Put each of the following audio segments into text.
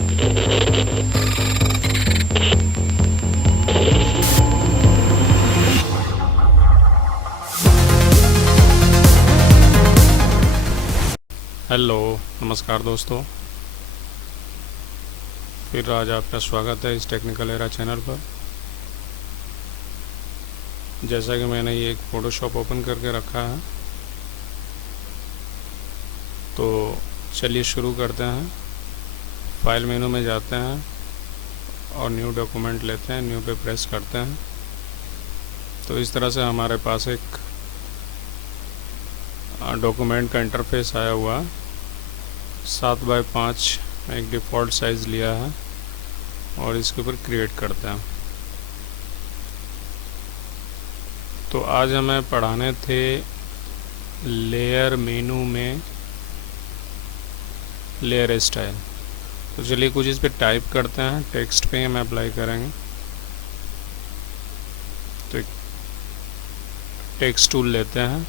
Hello, नमस्कार दोस्तों। फिर आज आपका स्वागत है इस टेक्निकल एरा चैनल पर। जैसा कि मैंने ये एक फ़ोटोशॉप ओपन करके रखा है, तो चलिए शुरू करते हैं। फाइल मेनू में जाते हैं और न्यू डॉक्यूमेंट लेते हैं, न्यू पे प्रेस करते हैं। तो इस तरह से हमारे पास एक डॉक्यूमेंट का इंटरफेस आया हुआ। 7x5 एक डिफ़ॉल्ट साइज़ लिया है और इसके ऊपर क्रिएट करते हैं। तो आज हमें पढ़ाने थे लेयर मेनू में लेयर स्टाइल। तो चलिए कुछ इस पे टाइप करते हैं, टेक्स्ट पे हम अप्लाई करेंगे। तो एक टेक्स्ट टूल लेते हैं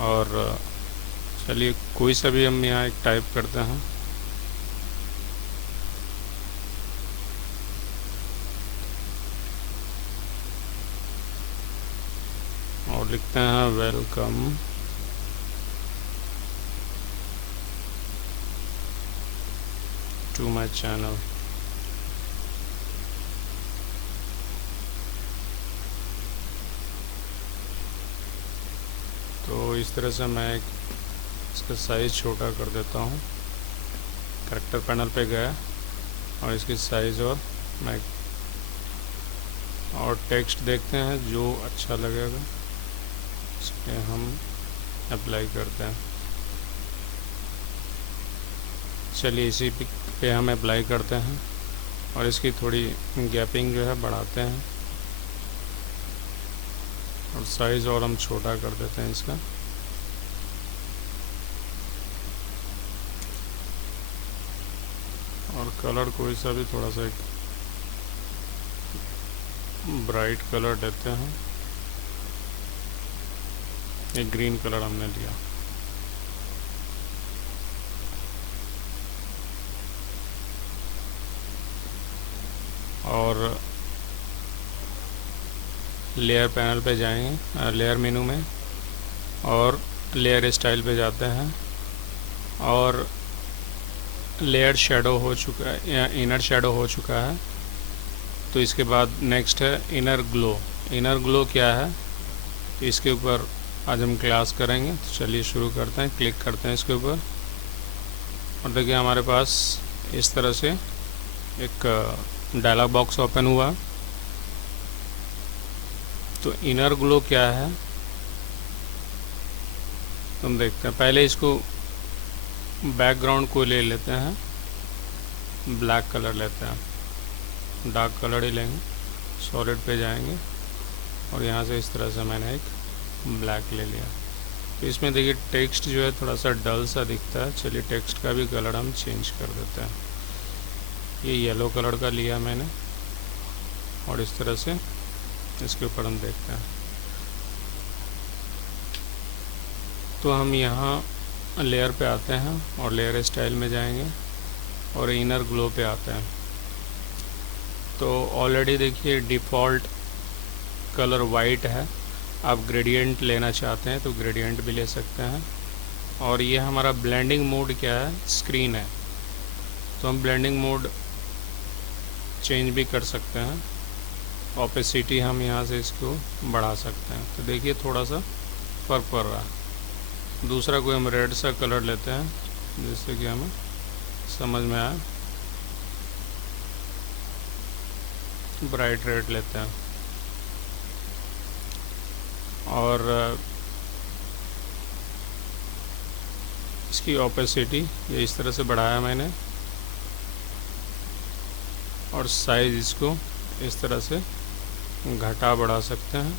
और चलिए कोई सा भी हम यहाँ एक टाइप करते हैं। और लिखते हैं वेलकम टू माय चैनल। तो इस तरह से मैं इसका साइज़ छोटा कर देता हूँ। कैरेक्टर पैनल पे गया और इसकी साइज़ और टेक्स्ट देखते हैं जो अच्छा लगेगा इस पर हम अप्लाई करते हैं। चलिए इसी पे हम अप्लाई करते हैं और इसकी थोड़ी गैपिंग जो है बढ़ाते हैं और साइज़ और हम छोटा कर देते हैं इसका। और कलर कोई सा भी थोड़ा सा एक ब्राइट कलर देते हैं। एक ग्रीन कलर हमने लिया। और लेयर पैनल पे जाएंगे, लेयर मेनू में, और लेयर स्टाइल पे जाते हैं और लेयर शेडो हो चुका है या इनर शेडो हो चुका है। तो इसके बाद नेक्स्ट है इनर ग्लो। इनर ग्लो क्या है, तो इसके ऊपर आज हम क्लास करेंगे। तो चलिए शुरू करते हैं। क्लिक करते हैं इसके ऊपर और देखिए हमारे पास इस तरह से एक डायलॉग बॉक्स ओपन हुआ। तो इनर ग्लो क्या है तुम देखते हैं। पहले इसको बैकग्राउंड को ले लेते हैं, ब्लैक कलर लेते हैं, डार्क कलर ही लेंगे। सॉलिड पे जाएंगे और यहाँ से इस तरह से मैंने एक ब्लैक ले लिया। तो इसमें देखिए टेक्स्ट जो है थोड़ा सा डल सा दिखता है। चलिए टेक्स्ट का भी कलर हम चेंज कर देते हैं। ये येलो कलर का लिया मैंने और इस तरह से इसके ऊपर हम देखते हैं। तो हम यहाँ लेयर पे आते हैं और लेयर स्टाइल में जाएंगे और इनर ग्लो पे आते हैं। तो ऑलरेडी देखिए डिफ़ॉल्ट कलर वाइट है। आप ग्रेडियंट लेना चाहते हैं तो ग्रेडियंट भी ले सकते हैं। और ये हमारा ब्लेंडिंग मोड क्या है, स्क्रीन है। तो हम ब्लेंडिंग मोड चेंज भी कर सकते हैं। ऑपेसिटी हम यहाँ से इसको बढ़ा सकते हैं। तो देखिए थोड़ा सा फ़र्क पड़ रहा है। दूसरा कोई हम रेड सा कलर लेते हैं जिससे कि हमें समझ में आए। ब्राइट रेड लेते हैं और इसकी ऑपेसिटी ये इस तरह से बढ़ाया मैंने और साइज़ इसको इस तरह से घटा बढ़ा सकते हैं।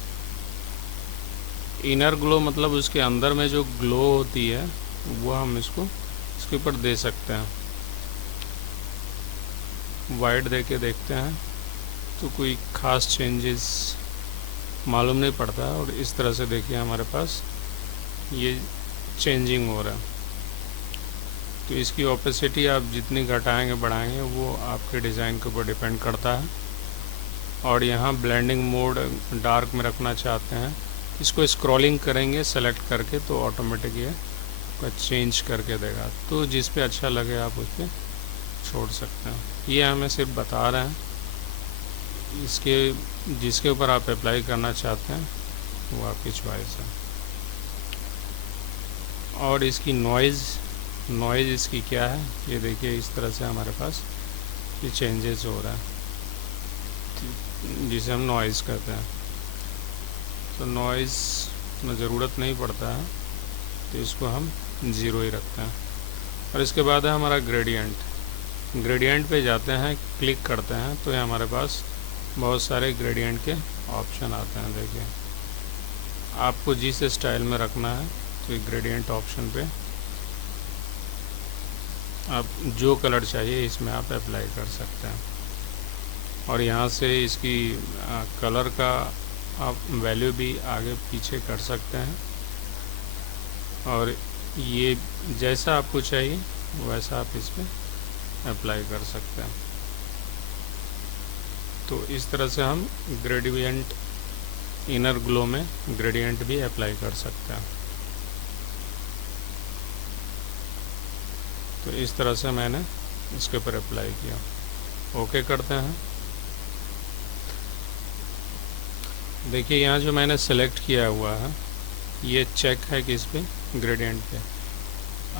इनर ग्लो मतलब उसके अंदर में जो ग्लो होती है वो हम इसके ऊपर दे सकते हैं। वाइट दे के देखते हैं तो कोई ख़ास चेंजेस मालूम नहीं पड़ता। और इस तरह से देखिए हमारे पास ये चेंजिंग हो रहा है। तो इसकी ओपेसिटी आप जितनी घटाएंगे बढ़ाएंगे वो आपके डिज़ाइन के ऊपर डिपेंड करता है। और यहाँ ब्लेंडिंग मोड डार्क में रखना चाहते हैं, इसको स्क्रॉलिंग करेंगे सेलेक्ट करके तो ऑटोमेटिक ये चेंज करके देगा। तो जिस पे अच्छा लगे आप उस पर छोड़ सकते हैं। ये हमें सिर्फ बता रहे हैं, इसके जिसके ऊपर आप अप्लाई करना चाहते हैं वो आपकी चॉइस है। और इसकी नॉइज़ इसकी क्या है, ये देखिए इस तरह से हमारे पास ये चेंजेस हो रहा है, जिसे हम नॉइज़ कहते हैं। तो नॉइज़ में ज़रूरत नहीं पड़ता है, तो इसको हम 0 ही रखते हैं। और इसके बाद है हमारा ग्रेडियंट पे जाते हैं, क्लिक करते हैं तो ये हमारे पास बहुत सारे ग्रेडियंट के ऑप्शन आते हैं। देखिए आपको जिस स्टाइल में रखना है तो ये ग्रेडियंट ऑप्शन पे आप जो कलर चाहिए इसमें आप अप्लाई कर सकते हैं। और यहाँ से इसकी कलर का आप वैल्यू भी आगे पीछे कर सकते हैं। और ये जैसा आपको चाहिए वैसा आप इसमें अप्लाई कर सकते हैं। तो इस तरह से हम ग्रेडियंट इनर ग्लो में ग्रेडियंट भी अप्लाई कर सकते हैं। तो इस तरह से मैंने इसके ऊपर अप्लाई किया। ओके करते हैं। देखिए यहाँ जो मैंने सेलेक्ट किया हुआ है ये चेक है किस पे, ग्रेडियंट पे।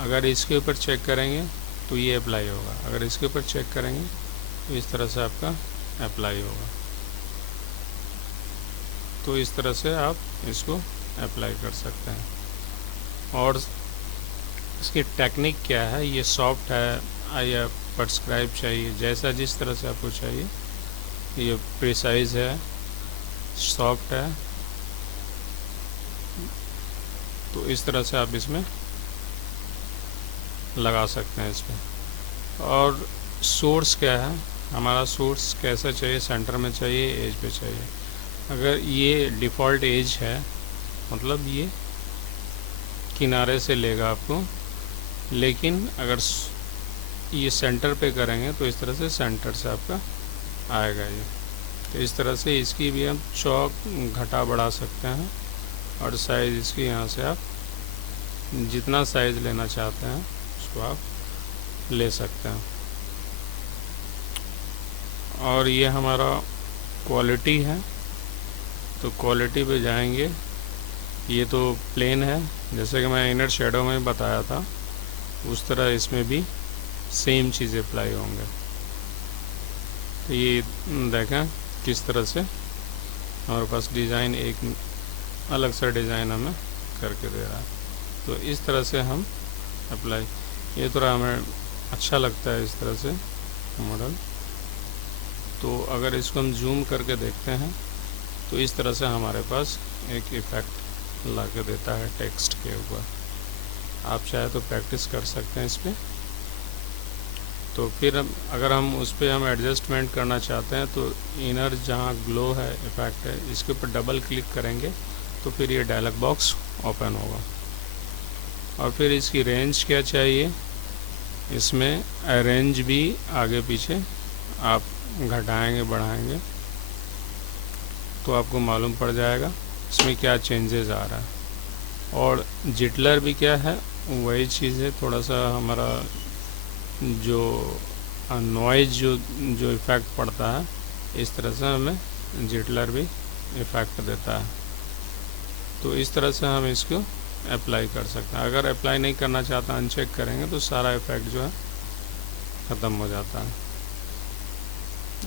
अगर इसके ऊपर चेक करेंगे तो ये अप्लाई होगा, अगर इसके ऊपर चेक करेंगे तो इस तरह से आपका अप्लाई होगा। तो इस तरह से आप इसको अप्लाई कर सकते हैं। और इसकी टेक्निक क्या है, ये सॉफ्ट है या प्रिस्क्राइब चाहिए, जैसा जिस तरह से आपको चाहिए। ये प्रिसाइज है, सॉफ्ट है, तो इस तरह से आप इसमें लगा सकते हैं इसमें। और सोर्स क्या है, हमारा सोर्स कैसा चाहिए, सेंटर में चाहिए, एज पे चाहिए। अगर ये डिफ़ॉल्ट एज है मतलब ये किनारे से लेगा आपको, लेकिन अगर ये सेंटर पे करेंगे तो इस तरह से सेंटर से आपका आएगा ये। तो इस तरह से इसकी भी हम चौक घटा बढ़ा सकते हैं। और साइज़ इसकी यहाँ से आप जितना साइज़ लेना चाहते हैं उसको आप ले सकते हैं। और ये हमारा क्वालिटी है, तो क्वालिटी पे जाएंगे। ये तो प्लेन है, जैसे कि मैं इनर शेडो में बताया था उस तरह इसमें भी सेम चीज़ अप्लाई होंगे। तो ये देखें किस तरह से हमारे पास डिज़ाइन एक अलग सा डिज़ाइन हमें करके दे रहा है। तो इस तरह से हम अप्लाई, ये थोड़ा हमें अच्छा लगता है इस तरह से मॉडल। तो अगर इसको हम जूम करके देखते हैं तो इस तरह से हमारे पास एक इफ़ेक्ट ला के देता है टेक्स्ट के ऊपर। आप चाहे तो प्रैक्टिस कर सकते हैं इस पर। तो फिर अगर हम उस पर हम एडजस्टमेंट करना चाहते हैं तो इनर जहाँ ग्लो है इफ़ेक्ट है, इसके ऊपर डबल क्लिक करेंगे तो फिर ये डायलॉग बॉक्स ओपन होगा। और फिर इसकी रेंज क्या चाहिए, इसमें रेंज भी आगे पीछे आप घटाएंगे बढ़ाएंगे तो आपको मालूम पड़ जाएगा इसमें क्या चेंजेस आ रहा है। और जिटलर भी क्या है वही चीज़ है, थोड़ा सा हमारा जो नॉइज जो इफ़ेक्ट पड़ता है इस तरह से हमें जिटलर भी इफ़ेक्ट देता है। तो इस तरह से हम इसको अप्लाई कर सकते हैं। अगर अप्लाई नहीं करना चाहता अनचेक करेंगे तो सारा इफ़ेक्ट जो है ख़त्म हो जाता है।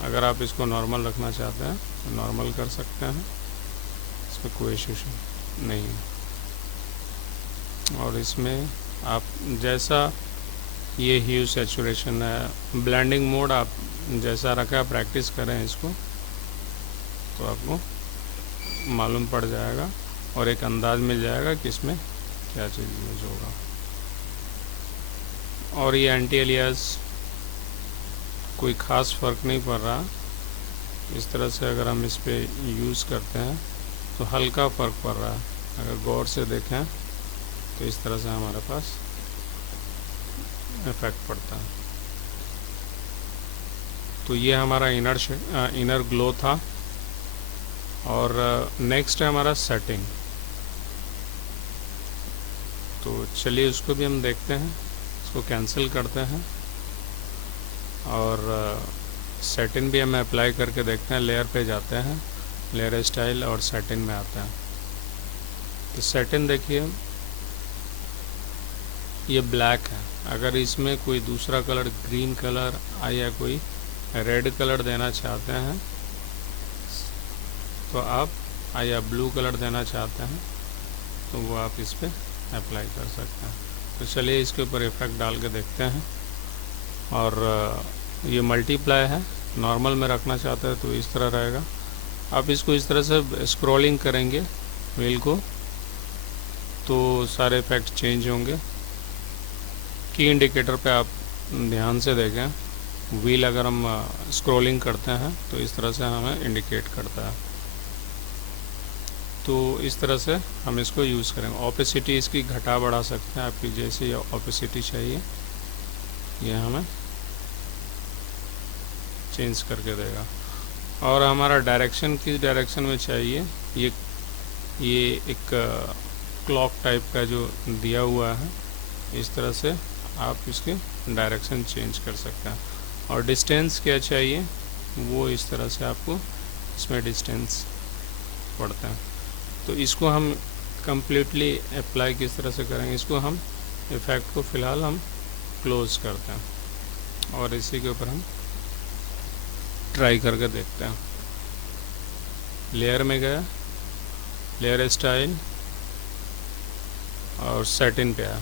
अगर आप इसको नॉर्मल रखना चाहते हैं तो नॉर्मल कर सकते हैं, इसमें कोई इशू नहीं है। और इसमें आप जैसा ये ह्यू सैचुरेशन है, ब्लेंडिंग मोड आप जैसा रखा प्रैक्टिस करें इसको तो आपको मालूम पड़ जाएगा और एक अंदाज़ मिल जाएगा कि इसमें क्या चीज़ यूज़ होगा। और ये एंटी एलियास कोई ख़ास फ़र्क नहीं पड़ रहा, इस तरह से अगर हम इस पर यूज़ करते हैं तो हल्का फ़र्क पड़ रहा है। अगर गौर से देखें तो इस तरह से हमारे पास इफ़ेक्ट पड़ता है। तो ये हमारा इनर ग्लो था। और नेक्स्ट है हमारा सेटिंग। तो चलिए उसको भी हम देखते हैं। इसको कैंसिल करते हैं और सेटिंग भी हम अप्लाई करके देखते हैं। लेयर पे जाते हैं, लेयर स्टाइल और सेटिंग में आते हैं। तो सेटिंग देखिए ये ब्लैक है। अगर इसमें कोई दूसरा कलर, ग्रीन कलर या कोई रेड कलर देना चाहते हैं तो आप, या ब्लू कलर देना चाहते हैं तो वो आप इस पर अप्लाई कर सकते हैं। तो चलिए इसके ऊपर इफेक्ट डाल के देखते हैं। और ये मल्टीप्लाई है, नॉर्मल में रखना चाहते हैं तो इस तरह रहेगा। आप इसको इस तरह से स्क्रॉलिंग करेंगे व्हील को तो सारे इफेक्ट चेंज होंगे। की इंडिकेटर पे आप ध्यान से देखें, व्हील अगर हम स्क्रॉलिंग करते हैं तो इस तरह से हमें इंडिकेट करता है। तो इस तरह से हम इसको यूज़ करेंगे। ऑपेसिटी इसकी घटा बढ़ा सकते हैं, आपकी जैसी ऑपेसिटी चाहिए ये हमें चेंज करके देगा। और हमारा डायरेक्शन किस डायरेक्शन में चाहिए, ये एक क्लॉक टाइप का जो दिया हुआ है, इस तरह से आप इसके डायरेक्शन चेंज कर सकते हैं। और डिस्टेंस क्या चाहिए वो इस तरह से आपको इसमें डिस्टेंस पड़ता है। तो इसको हम कम्प्लीटली अप्लाई किस तरह से करेंगे, इसको हम इफ़ेक्ट को फ़िलहाल हम क्लोज करते हैं और इसी के ऊपर हम ट्राई करके देखते हैं। लेयर में गया, लेयर स्टाइल और सेटिंग पे आया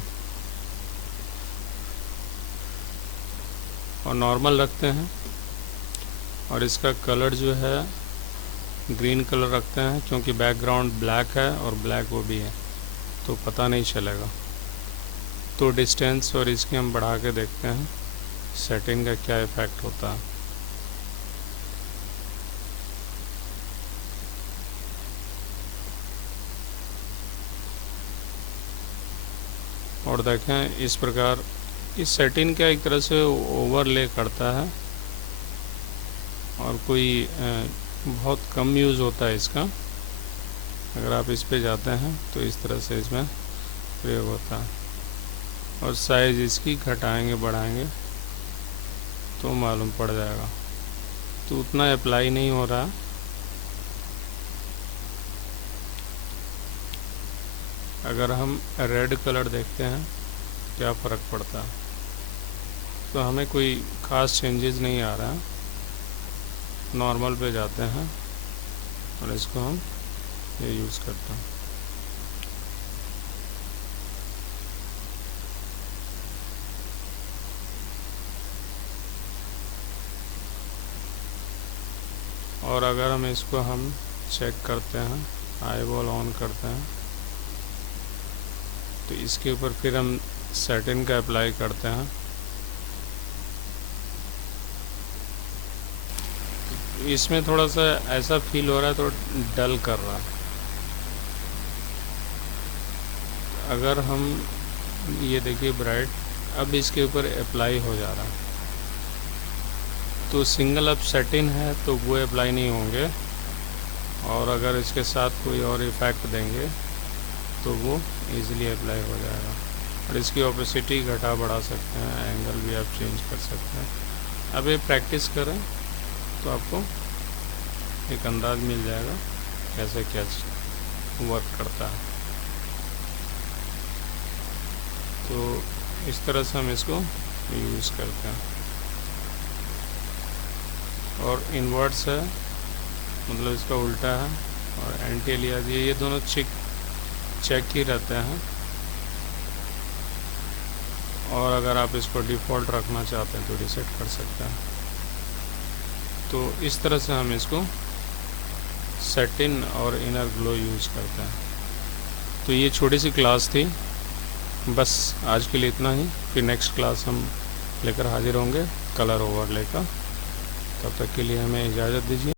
और नॉर्मल रखते हैं। और इसका कलर जो है ग्रीन कलर रखते हैं क्योंकि बैकग्राउंड ब्लैक है और ब्लैक वो भी है तो पता नहीं चलेगा। तो डिस्टेंस और इसकी हम बढ़ा के देखते हैं सेटिंग का क्या इफ़ेक्ट होता है। और देखें इस प्रकार इस सेटिंग का एक तरह से ओवरले करता है और कोई बहुत कम यूज़ होता है इसका। अगर आप इस पे जाते हैं तो इस तरह से इसमें प्रयोग होता है। और साइज़ इसकी घटाएंगे बढ़ाएंगे तो मालूम पड़ जाएगा। तो उतना अप्लाई नहीं हो रहा। अगर हम रेड कलर देखते हैं क्या फ़र्क पड़ता है, तो हमें कोई ख़ास चेंजेस नहीं आ रहा। नॉर्मल पे जाते हैं और इसको हम ये यूज़ करते हैं। और अगर हम इसको हम चेक करते हैं, आई बॉल ऑन करते हैं तो इसके ऊपर फिर हम सेटिंग का अप्लाई करते हैं। इसमें थोड़ा सा ऐसा फील हो रहा है, तो डल कर रहा है। अगर हम ये देखिए ब्राइट, अब इसके ऊपर अप्लाई हो जा रहा है तो सिंगल अप सेटिंग है तो वो अप्लाई नहीं होंगे। और अगर इसके साथ कोई और इफ़ेक्ट देंगे तो वो इजीली अप्लाई हो जाएगा। और इसकी ऑपेसिटी घटा बढ़ा सकते हैं, एंगल भी आप चेंज कर सकते हैं। अब ये प्रैक्टिस करें तो आपको एक अंदाज़ मिल जाएगा कैसे क्या वर्क करता है। तो इस तरह से हम इसको यूज़ करते हैं। और इन्वर्ट्स है, मतलब इसका उल्टा है। और एंटी एलियास, ये दोनों चेक ही रहते हैं। और अगर आप इसको डिफ़ॉल्ट रखना चाहते हैं तो रीसेट कर सकते हैं। तो इस तरह से हम इसको सेटिंग और इनर ग्लो यूज़ करते हैं। तो ये छोटी सी क्लास थी, बस आज के लिए इतना ही। फिर नेक्स्ट क्लास हम लेकर हाजिर होंगे कलर ओवरले का। तब तक के लिए हमें इजाज़त दीजिए।